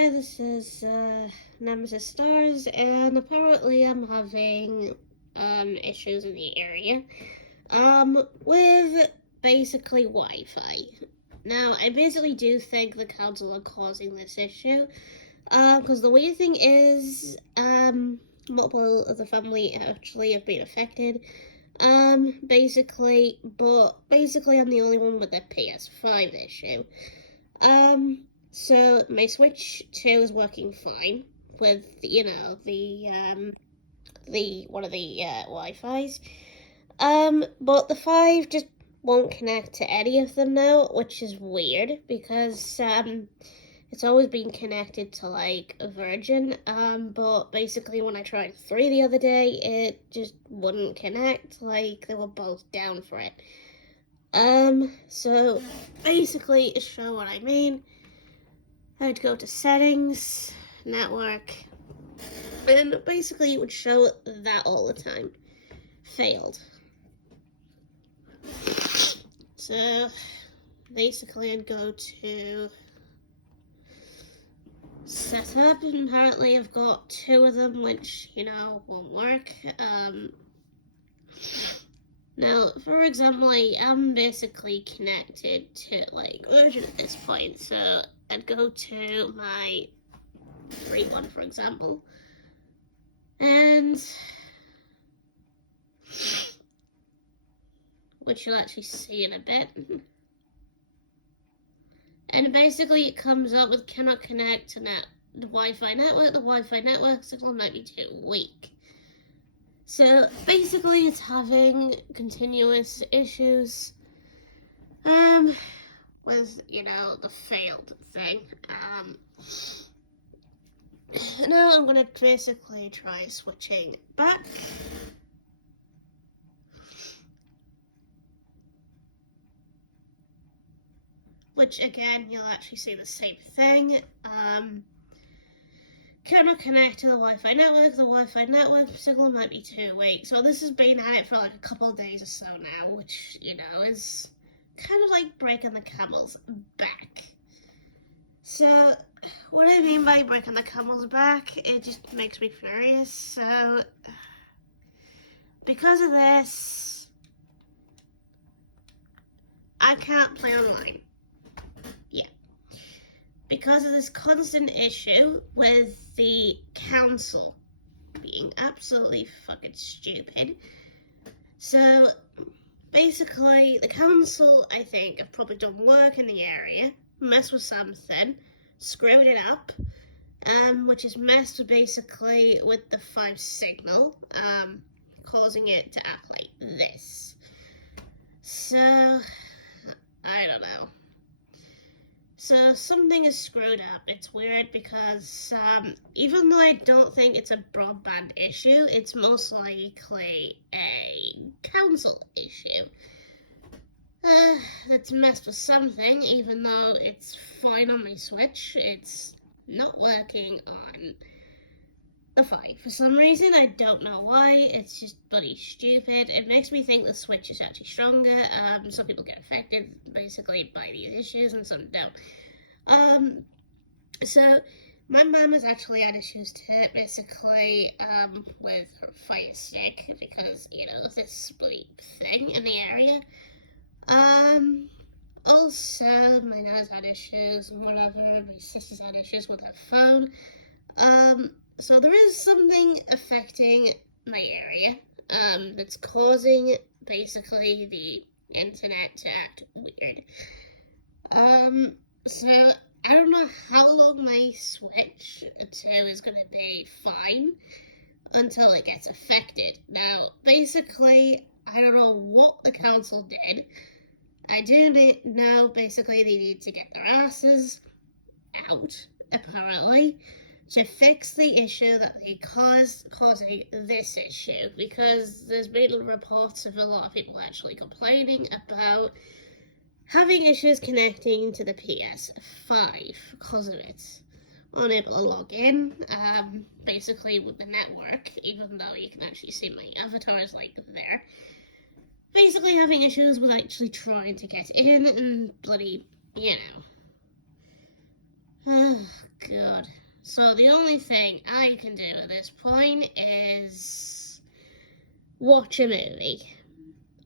Hi, this is Nemesis Stars, and apparently I'm having issues in the area with basically Wi-Fi. Now, I basically do think the council are causing this issue, because the weird thing is, multiple of the family actually have been affected. Basically I'm the only one with the ps5 issue. So my Switch 2 is working fine with the one of the Wi-Fi's. But the 5 just won't connect to any of them now, which is weird because it's always been connected to like a Virgin. But basically when I tried 3 the other day, it just wouldn't connect. Like they were both down for it. So basically to show what I mean, I'd go to settings, network, and basically it would show that all the time. Failed. So basically I'd go to setup, and apparently I've got 2 of them which, won't work. Now, for example, I am basically connected to like Virgin at this point, so I'd go to my 3.1 for example, and which you'll actually see in a bit. And basically it comes up with cannot connect to the Wi-Fi network. The Wi-Fi network signal might be too weak. So basically it's having continuous issues with, the failed thing. Now I'm gonna basically try switching back. Which again, you'll actually see the same thing. Cannot connect to the Wi-Fi network. The Wi-Fi network signal might be too weak. So this has been at it for like a couple of days or so now, which, is kind of like breaking the camel's back. So what I mean by breaking the camel's back, it just makes me furious. So because of this, I can't play online. Yeah. Because of this constant issue with the council being absolutely fucking stupid. So basically, the council, I think, have probably done work in the area, messed with something, screwed it up, which is messed basically with the 5 signal, causing it to act like this. So, I don't know. So something is screwed up. It's weird because even though I don't think it's a broadband issue, it's most likely a council issue. That's messed with something, even though it's fine on my Switch. It's not working on the 5. For some reason, I don't know why. It's just bloody stupid. It makes me think the Switch is actually stronger. Some people get affected basically by these issues and some don't. So my mum has actually had issues too, basically, with her Fire Stick because, this bloody thing in the area. Also, my nan's had issues and whatever, my sister's had issues with her phone. So there is something affecting my area, that's causing basically the internet to act weird. So I don't know how long my Switch 2 is gonna be fine until it gets affected. Now, basically, I don't know what the council did. I do know basically they need to get their asses out, apparently, to fix the issue that they causing this issue, because there's been reports of a lot of people actually complaining about having issues connecting to the ps5 because of it. Unable to log in, basically with the network, even though you can actually see my avatar is like there. Basically having issues with actually trying to get in and bloody, Oh God. So the only thing I can do at this point is watch a movie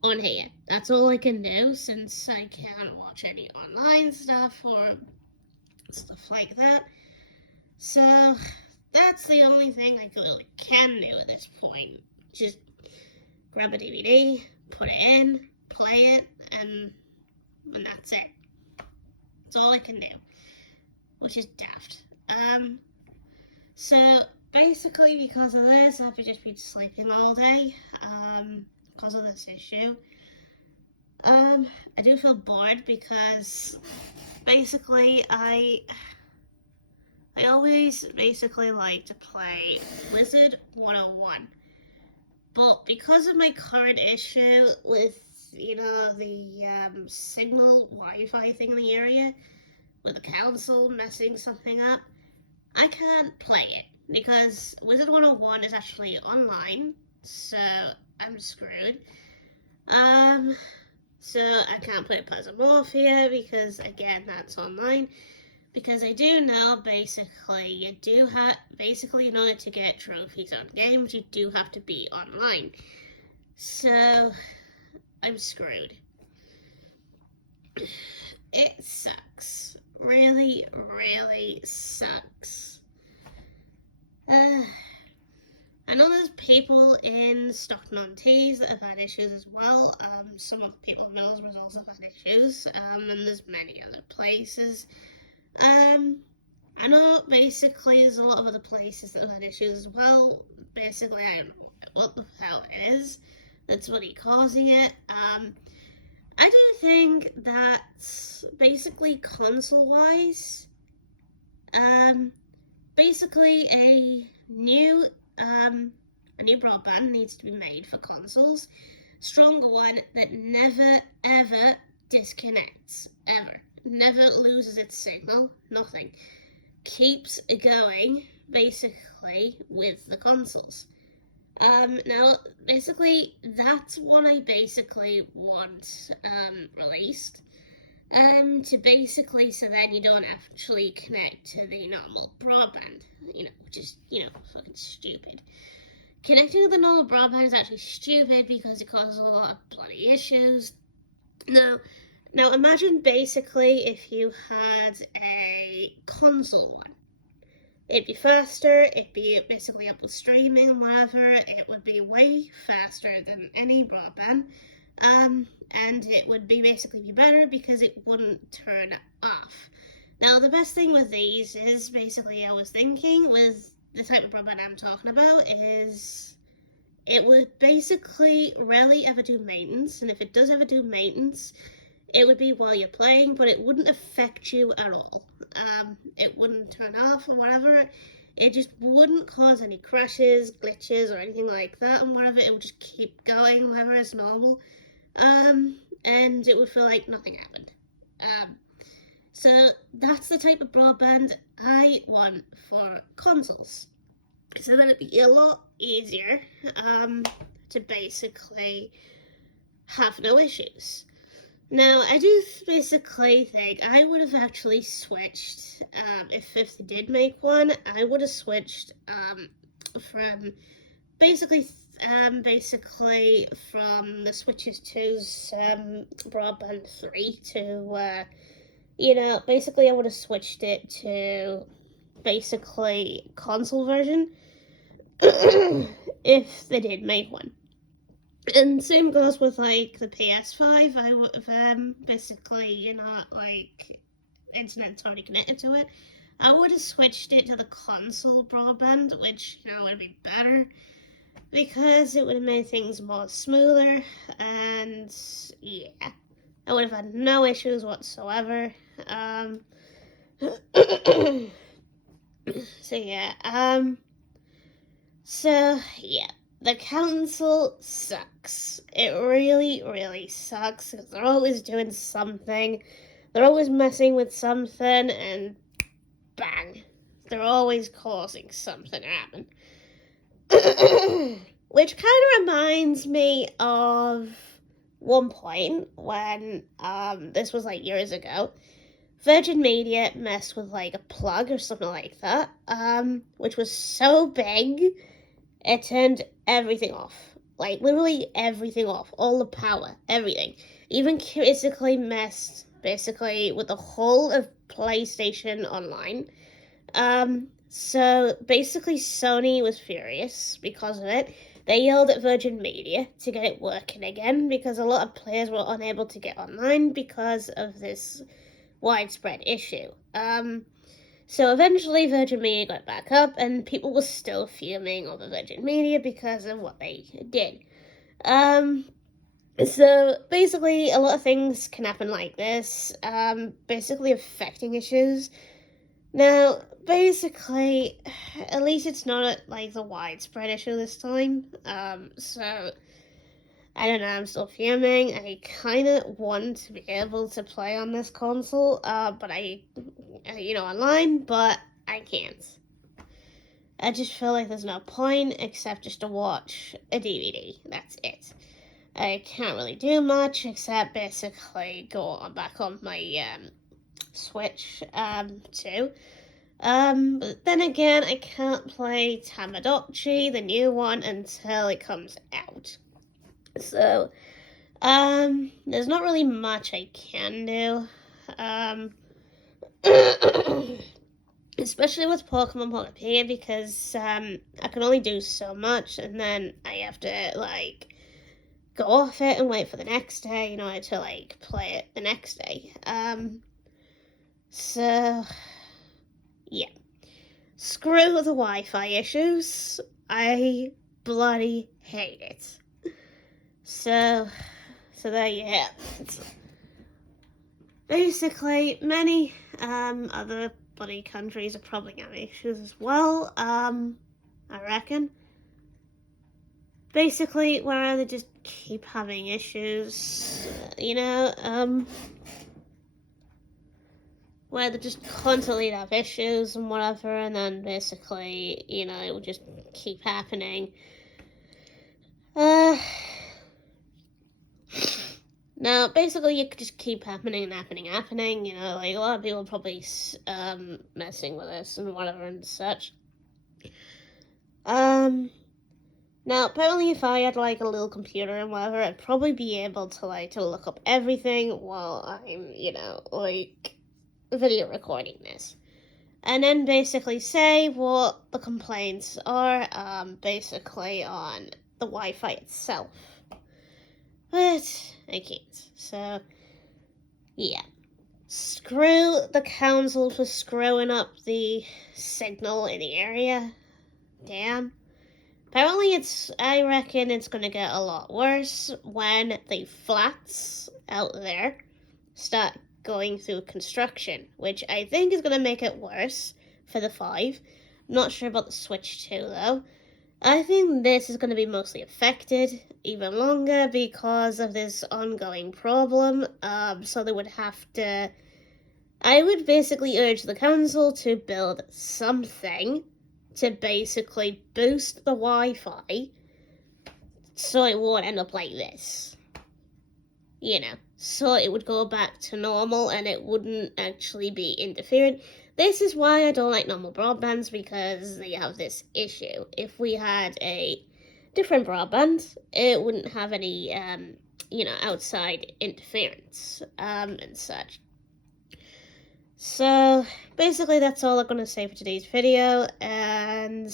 on here. That's all I can do, since I can't watch any online stuff or stuff like that. So that's the only thing I really can do at this point. Just grab a DVD, put it in, play it, and that's it. That's all I can do, which is daft. So basically, because of this, I've just been sleeping all day. Because of this issue. I do feel bored because basically I always basically like to play Wizard 101. But because of my current issue with, the signal Wi-Fi thing in the area, with the council messing something up, I can't play it because Wizard 101 is actually online, so I'm screwed. So I can't play Puzzlemorphia because, again, that's online. Because I do know, basically, in order to get trophies on games, you do have to be online. So, I'm screwed. It sucks. Really, really sucks. I know there's people in Stockton-on-Tees that have had issues as well. Some of the people in Middlesbrough also have had issues, and there's many other places. I know basically there's a lot of other places that have had issues as well. Basically, I don't know what the hell it is that's really causing it. I do think that basically console-wise, basically a new broadband needs to be made for consoles. Stronger one that never ever disconnects, ever. Never loses its signal, nothing. Keeps going, basically, with the consoles. Now, basically, that's what I basically want, released. To basically, so then you don't actually connect to the normal broadband, which is, fucking stupid. Connecting to the normal broadband is actually stupid because it causes a lot of bloody issues. Now imagine basically if you had a console one. It'd be faster, it'd be basically up with streaming and whatever, it would be way faster than any broadband, and it would basically be better because it wouldn't turn off. Now, the best thing with these is basically, I was thinking with the type of broadband I'm talking about is it would basically rarely ever do maintenance, and if it does ever do maintenance, it would be while you're playing, but it wouldn't affect you at all. It wouldn't turn off or whatever. It just wouldn't cause any crashes, glitches, or anything like that, and whatever. It would just keep going, whatever is normal. And it would feel like nothing happened. So that's the type of broadband I want for consoles. So then it'd be a lot easier to basically have no issues. Now, I do basically think I would have actually switched, if they did make one, I would have switched from basically from the Switches 2's broadband 3 to, basically I would have switched it to basically console version if they did make one. And same goes with, like, the PS5. I would have, basically, like, internet's already connected to it. I would have switched it to the console broadband, which, would be better, because it would have made things more smoother, and, yeah. I would have had no issues whatsoever. So, yeah. The council sucks. It really, really sucks because they're always doing something. They're always messing with something, and bang. They're always causing something to happen. Which kind of reminds me of one point when, this was like years ago, Virgin Media messed with like a plug or something like that, which was so big it turned everything off. Like literally everything off, all the power, everything. Even basically messed basically with the whole of PlayStation Online. So basically Sony was furious because of it. They yelled at Virgin Media to get it working again because a lot of players were unable to get online because of this widespread issue. So eventually Virgin Media got back up and people were still fuming over Virgin Media because of what they did. So basically a lot of things can happen like this, basically affecting issues. Now, basically, at least it's not like the widespread issue this time. So I don't know, I'm still fuming. I kind of want to be able to play on this console, but online, but I can't. I just feel like there's no point except just to watch a DVD. That's it. I can't really do much except basically go back on my Switch too. But then again, I can't play Tamagotchi, the new one, until it comes out. So, there's not really much I can do. Especially with Pokemon Pokepedia because, I can only do so much and then I have to, like, go off it and wait for the next day in order to, like, play it the next day. So, yeah. Screw the Wi-Fi issues. I bloody hate it. So there you have it. Basically, many other bloody countries are probably having issues as well, I reckon. Basically, where they just keep having issues, where they just constantly have issues and whatever, and then basically, it will just keep happening. Now, basically, it could just keep happening, like a lot of people are probably messing with this and whatever and such. Now, apparently if I had, like, a little computer and whatever, I'd probably be able to, like, to look up everything while I'm, video recording this. And then basically say what the complaints are, basically on the Wi-Fi itself. But I can't. So, yeah. Screw the council for screwing up the signal in the area. Damn. Apparently I reckon it's gonna get a lot worse when the flats out there start going through construction, which I think is gonna make it worse for the 5. Not sure about the Switch 2 though. I think this is going to be mostly affected even longer because of this ongoing problem. So they would have to. I would basically urge the council to build something to basically boost the Wi-Fi so it won't end up like this. So it would go back to normal and it wouldn't actually be interfered. This is why I don't like normal broadbands, because they have this issue. If we had a different broadband, it wouldn't have any, outside interference, and such. So, basically that's all I'm going to say for today's video, and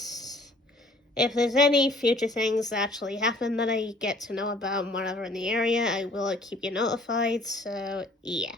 if there's any future things that actually happen that I get to know about and whatever in the area, I will keep you notified, so yeah.